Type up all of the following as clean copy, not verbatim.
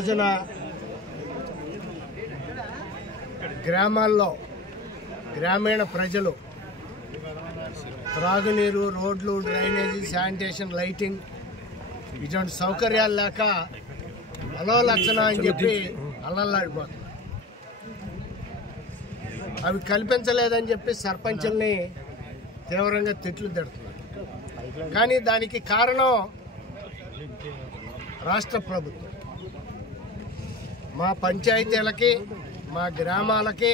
రోజున గ్రామాల్లో గ్రామీణ ప్రజలు త్రాగునీరు, రోడ్లు, డ్రైనేజీ, శానిటేషన్, లైటింగ్ ఇటువంటి సౌకర్యాలు లేక అలోలక్షణ అని చెప్పి అల్లల్లాడిపోతున్నారు. అవి కల్పించలేదని చెప్పి సర్పంచుల్ని తీవ్రంగా తిట్లు తిడుతున్నారు. కానీ దానికి కారణం రాష్ట్ర ప్రభుత్వం. మా పంచాయతీలకి, మా గ్రామాలకి,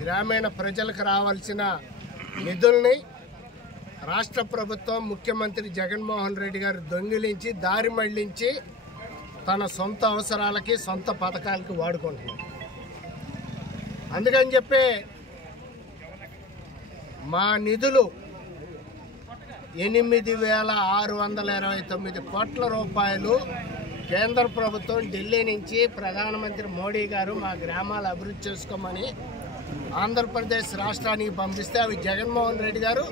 గ్రామీణ ప్రజలకు రావాల్సిన నిధుల్ని రాష్ట్ర ప్రభుత్వం, ముఖ్యమంత్రి జగన్మోహన్ రెడ్డి గారు దొంగిలించి, దారి మళ్లించి తన సొంత అవసరాలకి, సొంత పథకాలకి వాడుకుంటున్నారు. అందుకని చెప్పి మా నిధులు 8,629 కోట్ల రూపాయలు కేంద్ర ప్రభుత్వం ఢిల్లీ నుంచి ప్రధానమంత్రి మోడీ గారు మా గ్రామాలు అభివృద్ధి చేసుకోమని ఆంధ్రప్రదేశ్ రాష్ట్రానికి పంపిస్తే అవి జగన్మోహన్ రెడ్డి గారు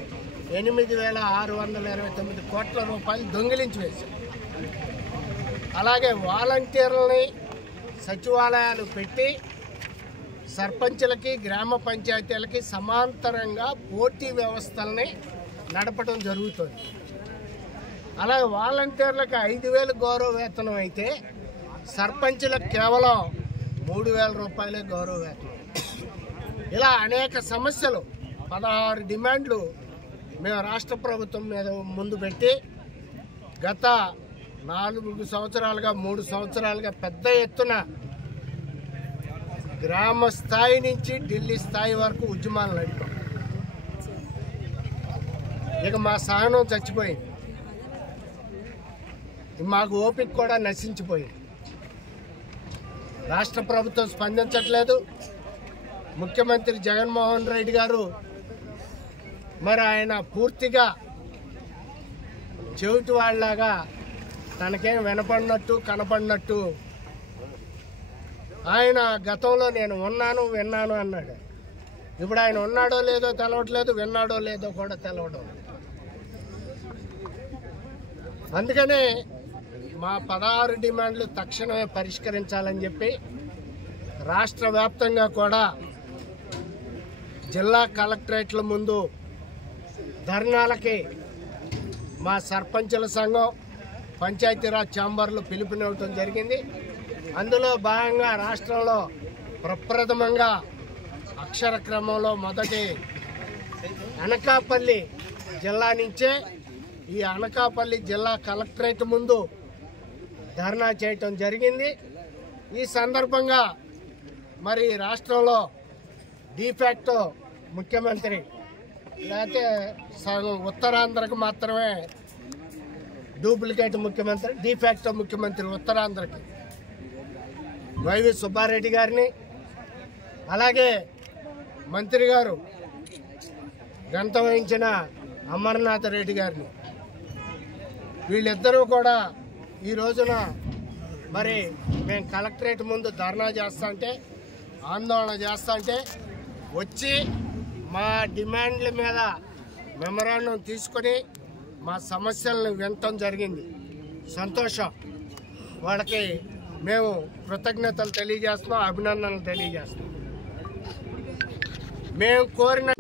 8,629 కోట్ల రూపాయలు దొంగిలించి వేశారు. అలాగే వాలంటీర్లని సచివాలయాలు పెట్టి సర్పంచులకి, గ్రామ పంచాయతీలకి సమాంతరంగా పోటీ వ్యవస్థల్ని నడపడం జరుగుతుంది. అలాగే వాలంటీర్లకు 5,000 గౌరవ వేతనం అయితే సర్పంచులకు కేవలం 3,000 రూపాయలే గౌరవ వేతనం. ఇలా అనేక సమస్యలు, 16 డిమాండ్లు మేము రాష్ట్ర ప్రభుత్వం మీద ముందు పెట్టి గత 4 సంవత్సరాలుగా 3 సంవత్సరాలుగా పెద్ద ఎత్తున గ్రామ స్థాయి నుంచి ఢిల్లీ స్థాయి వరకు ఉద్యమాలు నడిపాం. ఇక మా సహనం చచ్చిపోయింది, మాకు ఓపిక కూడా నశించిపోయింది. రాష్ట్ర ప్రభుత్వం స్పందించట్లేదు. ముఖ్యమంత్రి జగన్మోహన్ రెడ్డి గారు మరి ఆయన పూర్తిగా చెవిటి వాళ్ళలాగా తనకేం వినపడినట్టు కనపడినట్టు ఆయన గతంలో నేను ఉన్నాను, విన్నాను అన్నాడు. ఇప్పుడు ఆయన ఉన్నాడో లేదో తెలవట్లేదు, విన్నాడో లేదో కూడా తెలవడం. అందుకనే మా 16 డిమాండ్లు తక్షణమే పరిష్కరించాలని చెప్పి రాష్ట్ర వ్యాప్తంగా కూడా జిల్లా కలెక్టరేట్ల ముందు ధర్నాలకి మా సర్పంచుల సంఘం, పంచాయతీరాజ్ ఛాంబర్లు పిలుపునివ్వటం జరిగింది. అందులో భాగంగా రాష్ట్రంలో ప్రప్రథమంగా అక్షర క్రమంలో మొదటి అనకాపల్లి జిల్లా నుంచే ఈ అనకాపల్లి జిల్లా కలెక్టరేట్ ముందు ధర్నా చేయటం జరిగింది. ఈ సందర్భంగా మరి రాష్ట్రంలో డిఫాక్టో ముఖ్యమంత్రి, లేకపోతే ఉత్తరాంధ్రకు మాత్రమే డూప్లికేట్ ముఖ్యమంత్రి, డిఫాక్టో ముఖ్యమంత్రి ఉత్తరాంధ్రకి వైవి సుబ్బారెడ్డి గారిని, అలాగే మంత్రి గారు గంట వహించిన అమర్నాథ్ రెడ్డి గారిని, వీళ్ళిద్దరూ కూడా ఈ రోజున మరి మేము కలెక్టరేట్ ముందు ధర్నా చేస్తుంటే, ఆందోళన చేస్తుంటే వచ్చి మా డిమాండ్ల మీద మెమరాండం తీసుకొని మా సమస్యలను వినటం జరిగింది. సంతోషం. వాళ్ళకి మేము కృతజ్ఞతలు తెలియజేస్తున్నాం, అభినందనలు తెలియజేస్తున్నాం. మేము కోరిన